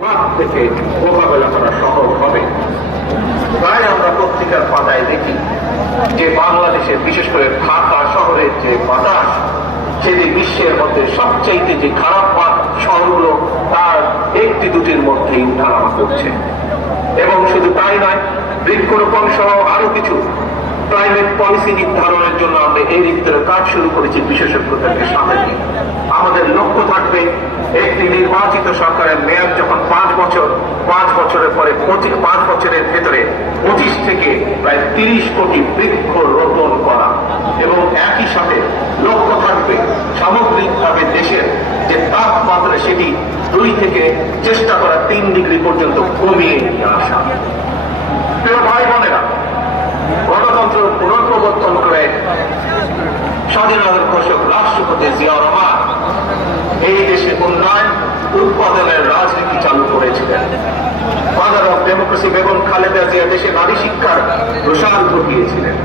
থেকে মোকাবেলা করা সহজ হবে। তাই আমরা পত্রিকার পাতায় দেখি যে বাংলাদেশের বিশেষ করে ঢাকা শহরের যে বাতাস সেটি বিশ্বের মধ্যে সবচাইতে যে খারাপ শহরগুলো তার একটি দুটির মধ্যেই উঠানামা করছে। এবং শুধু তাই নয়, বৃক্ষরোপণ সহ আরো কিছু ক্লাইমেট পলিসি নির্ধারণের জন্য আমরা এই ভিতরে কাজ শুরু করেছি বিশেষজ্ঞদেরকে সাথে নিয়ে। আমাদের লক্ষ্য থাকবে একটি নির্বাচিত সরকারের মেয়াদ যখন 5 বছর, 5 বছরের পরে 5 বছরের ভেতরে 25 থেকে প্রায় 30 কোটি বৃক্ষ রোপণ করা, এবং একই সাথে লক্ষ্য থাকবে সামগ্রিকভাবে দেশের যে তাপমাত্রা সেটি 2 থেকে চেষ্টা করা 3 ডিগ্রি পর্যন্ত কমিয়ে নিয়ে আসা। প্রিয় ভাই বোনেরা, গণতন্ত্র পুনঃপ্রবর্তন করে স্বাধীনতার ঘোষক রাষ্ট্রপতি জিয়াউর রহমান এই দেশে উন্নয়ন উৎপাদনের রাজনীতি চালু করেছিলেন। Father of democracy Begum Khaleda Zia দেশে নারী শিক্ষার প্রসার ঘটিয়েছিলেন।